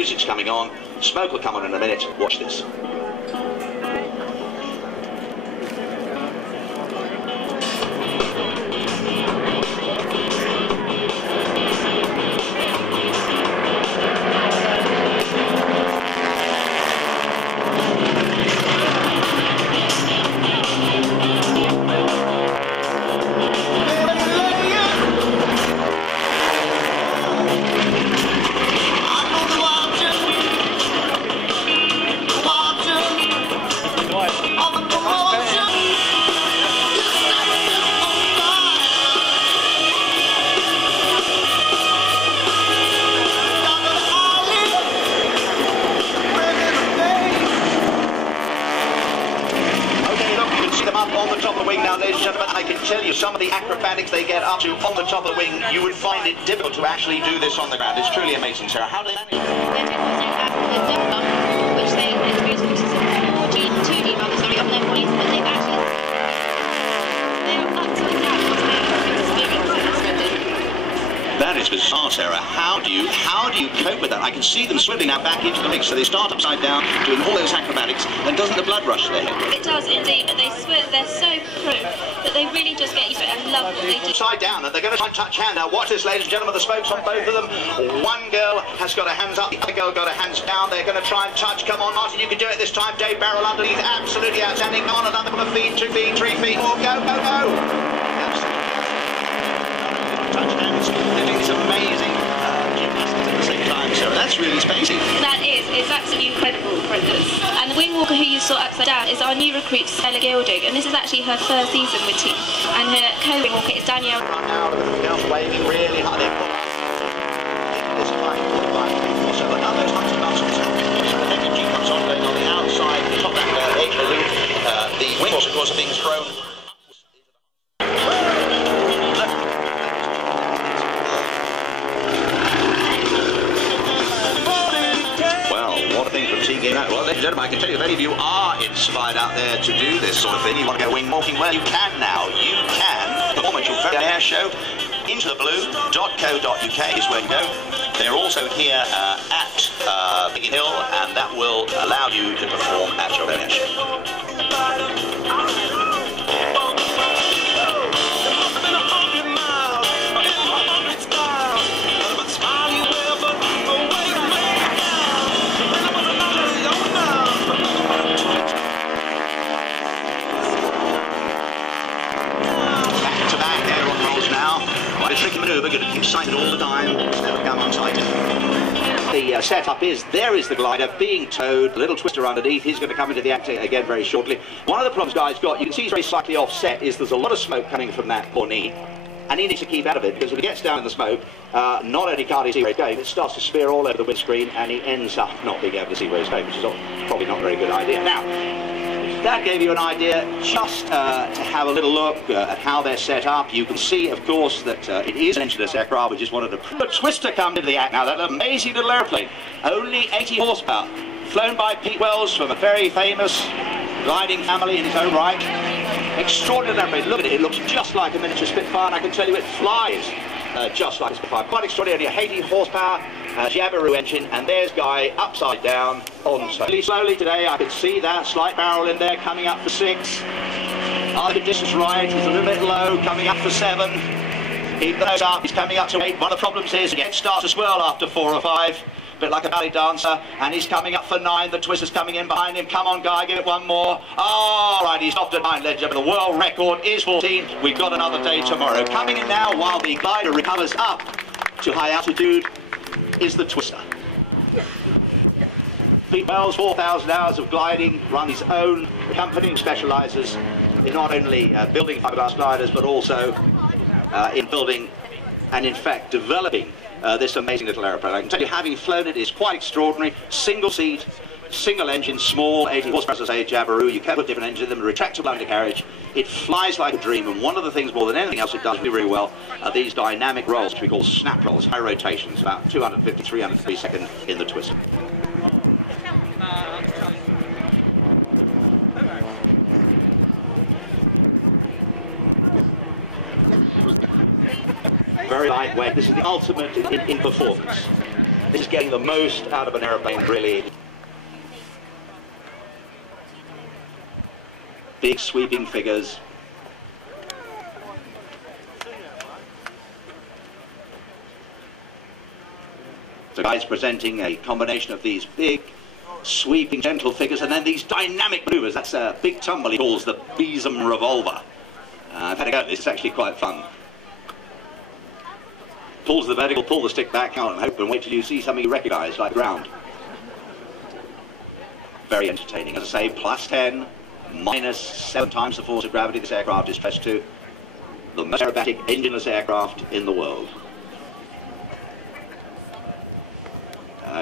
Music's coming on. Smoke will come on in a minute. Watch this. On the top of the wing now, ladies and gentlemen, I can tell you some of the acrobatics they get up to on the top of the wing, you would find it difficult to actually do this on the ground. It's truly amazing, Sarah. How do they manage? They're doing also have the double bump, which they introduced, which is a 2D bump, sorry, on their bodies, but they've actually... They're upside down, which they have an experience in this method. That is bizarre, Sarah. How do you cope with that? I can see them swimming now back into the mix, so they start upside down, doing all those acrobatics, and doesn't the blood rush to their head? It does indeed, but they're so pro that they really just get used to it and love what they do. Upside down, and they're going to try and touch hand. Now watch this, ladies and gentlemen, the spokes on both of them. One girl has got her hands up, the other girl got her hands down. They're going to try and touch. Come on, Martin, you can do it this time. Dave Barrel underneath, absolutely outstanding. Come on, another couple of feet, 2 feet, 3 feet. Oh, go, go, go. Touch hands. They're doing this amazing gymnastics at the same time, Sarah. That's really spacey. That is, it's absolutely incredible, Brendan. And the wingwalker who you saw upside down is our new recruit, Stella Gilding, and this is actually her first season with team. And her co-wingwalker is Danielle. Right now, the girls waving really hard. This line, so now those hunts and muscles. So the head G comes on going on the outside, top that edge of the loop. The wings, of course, are being thrown. Well, ladies and gentlemen, I can tell you if any of you are inspired out there to do this sort of thing, you want to go wing walking, well, you can now. You can perform at your very own air show. Intotheblue.co.uk is where you go. They're also here at Biggin Hill, and that will allow you to perform at your own air show. Tricky manoeuvre, going to keep sighted all the time, never come unsighted. The setup is, there is the glider being towed, a little twister underneath, he's going to come into the act again very shortly. One of the problems Guy's got, you can see he's very slightly offset, is there's a lot of smoke coming from that poor knee. And he needs to keep out of it, because when he gets down in the smoke, not only can't he see where he's going, it starts to smear all over the windscreen, and he ends up not being able to see where he's going, which is probably not a very good idea. Now, that gave you an idea just to have a little look at how they're set up. You can see, of course, that it is an engineless aircraft. We just wanted to put a twister come into the act. Now, that amazing little airplane, only 80 horsepower, flown by Pete Wells from a very famous gliding family in his own right. Extraordinary airplane. Look at it. It looks just like a miniature Spitfire, and I can tell you it flies just like a Spitfire. Quite extraordinary. 80 horsepower. Jabiru engine, and there's Guy upside down on so. Really slowly today, I could see that slight barrel in there coming up for 6. Other conditions right, he's a little bit low, coming up for 7. Keep those up, he's coming up to 8. One of the problems is he starts to swirl after 4 or 5, a bit like a ballet dancer, and he's coming up for 9. The twister's coming in behind him. Come on, Guy, give it one more. All right, he's stopped at 9, ladies and gentlemen. The world record is 14. We've got another day tomorrow. Coming in now while the glider recovers up to high altitude is the twister. Pete Wells, 4,000 hours of gliding, runs his own company, specialises in not only building fiberglass gliders, but also in building and, in fact, developing this amazing little aeroplane. I can tell you, having flown it is quite extraordinary. Single seat, single engine, small, 80 horsepower, as I say, Jabiru. You can put different engines in them, retractable undercarriage. It flies like a dream, and one of the things more than anything else it does really, really well are these dynamic rolls, which we call snap rolls, high rotations, about 250, 300 seconds in the twister. Very lightweight. This is the ultimate in performance. This is getting the most out of an aeroplane, really. Big sweeping figures. The guy's presenting a combination of these big, sweeping, gentle figures, and then these dynamic maneuvers. That's a big tumble he calls the Besom Revolver. I've had a go at this. It's actually quite fun. Pulls the vertical, pull the stick back out, and hope and wait till you see something you recognise, like ground. Very entertaining. As I say, plus 10, minus 7 times the force of gravity this aircraft is stressed to. The most aerobatic, engineless aircraft in the world.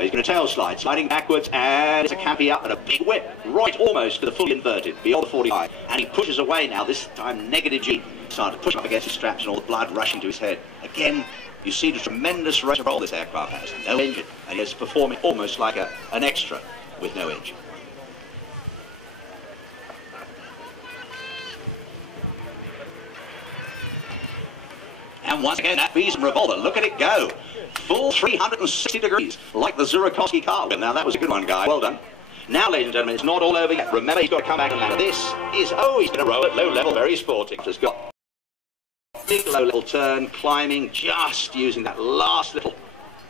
He's going to tail slide, sliding backwards, and it's a campy up and a big whip, right almost to the fully inverted, beyond the 45. And he pushes away now, this time negative G. Started to push up against his straps and all the blood rushing to his head. Again, you see the tremendous rate of roll this aircraft has. No engine, and he's performing almost like an extra with no engine. And once again, that Besom Revolver, look at it go. Full 360 degrees, like the Zurikowski car. Now, that was a good one, guy. Well done. Now, ladies and gentlemen, it's not all over yet. Remember, he's got to come back and land. This is, he's going to roll at low level, very sporting. He's got a big low-level turn, climbing, just using that last little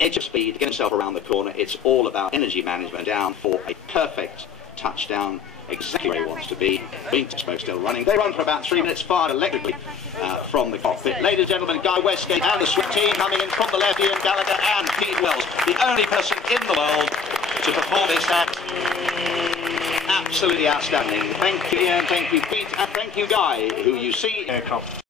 edge of speed to get himself around the corner. It's all about energy management down for a perfect touchdown. Exactly where he wants to be. Wing smoke still running. They run for about 3 minutes, fired electrically from the cockpit. Ladies and gentlemen, Guy Westgate and the Swift team coming in from the left, Ian Gallagher and Pete Wells, the only person in the world to perform this act. Absolutely outstanding. Thank you, Ian, thank you, Pete, and thank you, Guy, who you see. Aircraft.